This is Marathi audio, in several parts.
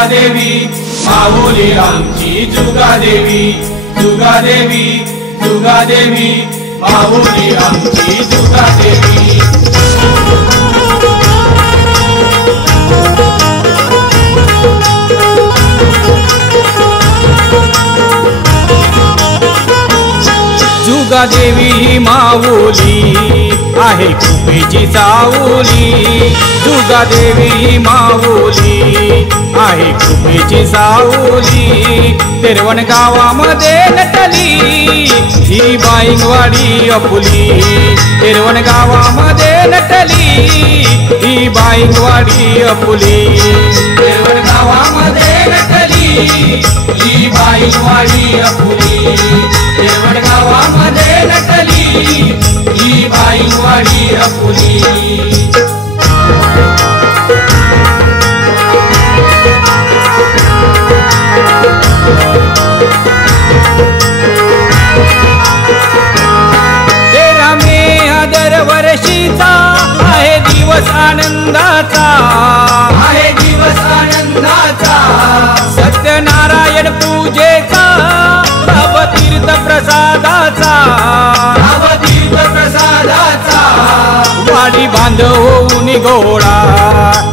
जुगादेवी माऊली आमची जुगादेवी जुगादेवी जुगादेवी माऊली आमची जुगादेवी। जुगादेवी माऊली आहे कृपेची सावली। जुगादेवी माऊली आहे कृपेची सावली। तेरवण गावामध्ये नटली ही बाईंगवाडी अपुली। तेरवण गावामध्ये नटली ही बाईंगवाडी अपुली। तेरवण गावामध्ये नटली ही बाईंगवाडी अपुली। तेरवण गावामध्ये नटली ही बाईंगवाडी अपुली। वर्षीचा आहे दिवस आनंदाचा आहे दिवस आनंदाचा। सत्यनारायण पूजेचा भावतीर्थ प्रसादाचा भावतीर्थ प्रसादाचा। वाडी बांधव होऊन गोळा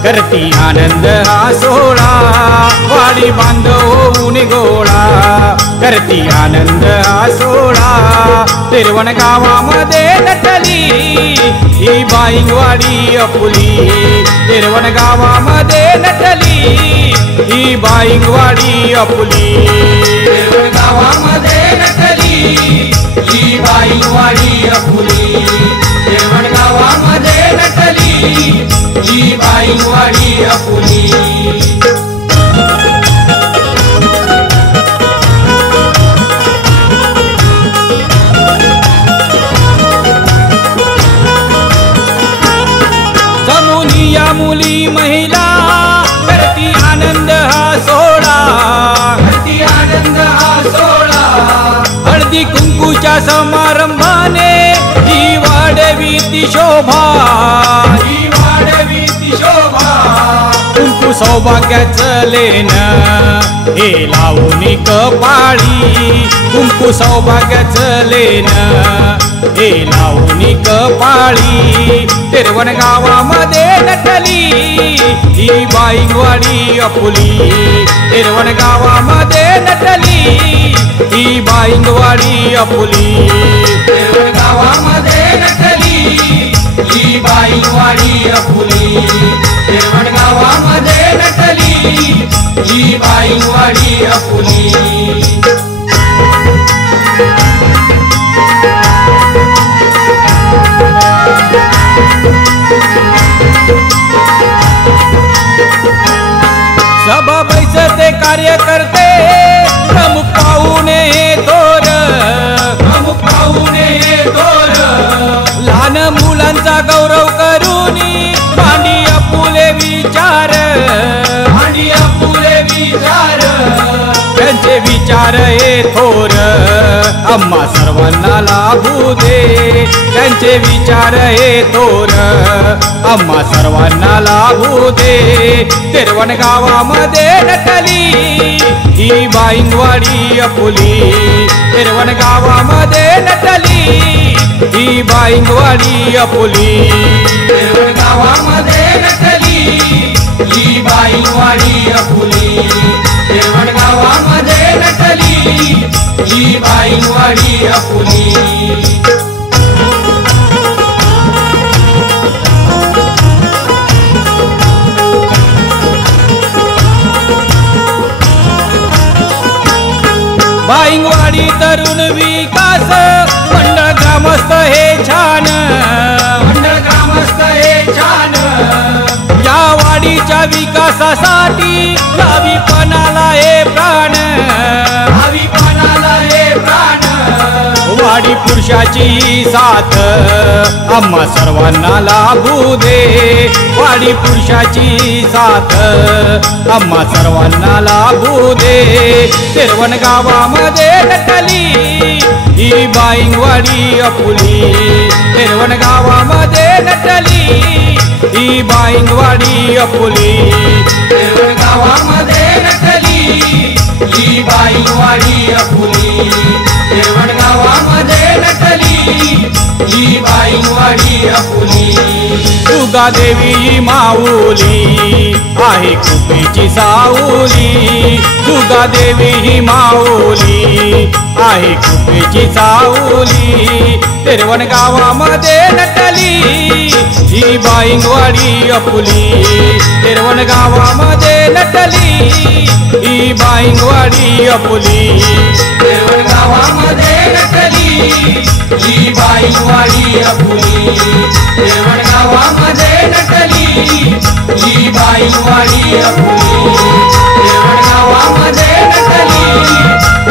करती आनंद हा सोहळा। वाडी बांधव होऊन गोळा करती आनंद हा सोहळा। तेरवण गावामध्ये नटली ही बाईंगवाडी अपुली। तेरवण गावामध्ये नटली ही बाईंगवाडी अपुली। तेरवण गावामध्ये नटली ही बाईंगवाडी अपुली। तेरवण गावामध्ये नटली ही बाईंगवाडी अपुली। या मुली महिला करती आनंद हा सोहळा। करती आनंद हा सोहळा। हळदी कुंकूच्या समारंभाने ही वाढवी ती शोभा। ही वाढवी ती शोभा। कुंकू सौभाग्याचं लेणं हे लावून कपाळी। कुंकू सौभाग्याचं लेणं हे लावून कपाळी। तेरवण गावामध्ये नटली ही बाईंगवाडी अपुली। तेरवण गावामध्ये नटली ही बाईंगवाडी अपुली। तेरवण गावामध्ये नटली ही बाईंगवाडी अपुली। तेरवण गावामध्ये नटली ही बाईंगवाडी अपुली। सभा बैठते कार्यकर्ते प्रमुख पाहुणे थोर। प्रमुख पाहुणे थोर। लहान मुलांचा गौरव करून मांडी आपुले विचार। मांडी आपुले विचार। त्यांचे विचार हे थोर आम्हा सर्वांना लाभू दे। त्यांचे विचार हे थोर आम्हा सर्वांना लाभू दे। तेरवण गावामध्ये नटली ही बाईंगवाडी अपुली। तेरवण गावामध्ये नटली ही बाईंगवाडी अपुली। तेरवण गावामध्ये नटली ही बाईंगवाडी अपुली। तेरवण गावामध्ये नटली ही बाईंगवाडी अपुली। बाईंगवाडी तरुण विकास मंडळ ग्रामस्थ हे छान। मंडळ ग्रामस्थ हे छान। या वाडीच्या विकासासाठी भावीपणाला हे प्राण। भावीपणाला हे प्राण। वाडी पुरुषाची साथ आम्हा सर्वांना लाभू दे। वाडी पुरुषाची साथ आम्हा सर्वांना लाभू दे। तेरवण गावामध्ये नटली ही बाईंगवाडी अपुली। तेरवण गावामध्ये नटली ही बाईंगवाडी अपुली। तेरवण गावामध्ये नटली ही बाईवाडी अपुली. येरवड गावामध्ये नटली ही बाईवाडी अपुली. दुर्गादेवी माऊली आहे कृपेची सावली. दुर्गादेवी ही माऊली आहे कृपेची सावली. येरवड गावामध्ये नटली ही बाईवाडी अपुली. येरवड गावामध्ये नटली ही बाईवाडी अपुली. येरवड गावामध्ये नटली ही बाईवाडी अपुली. येरवड गावामध्ये नटली ही बाईवाडी अपुली. येरवड गावामध्ये नटली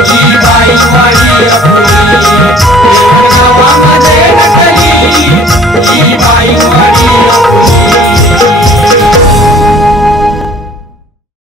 ही बाईवाडी अपुली.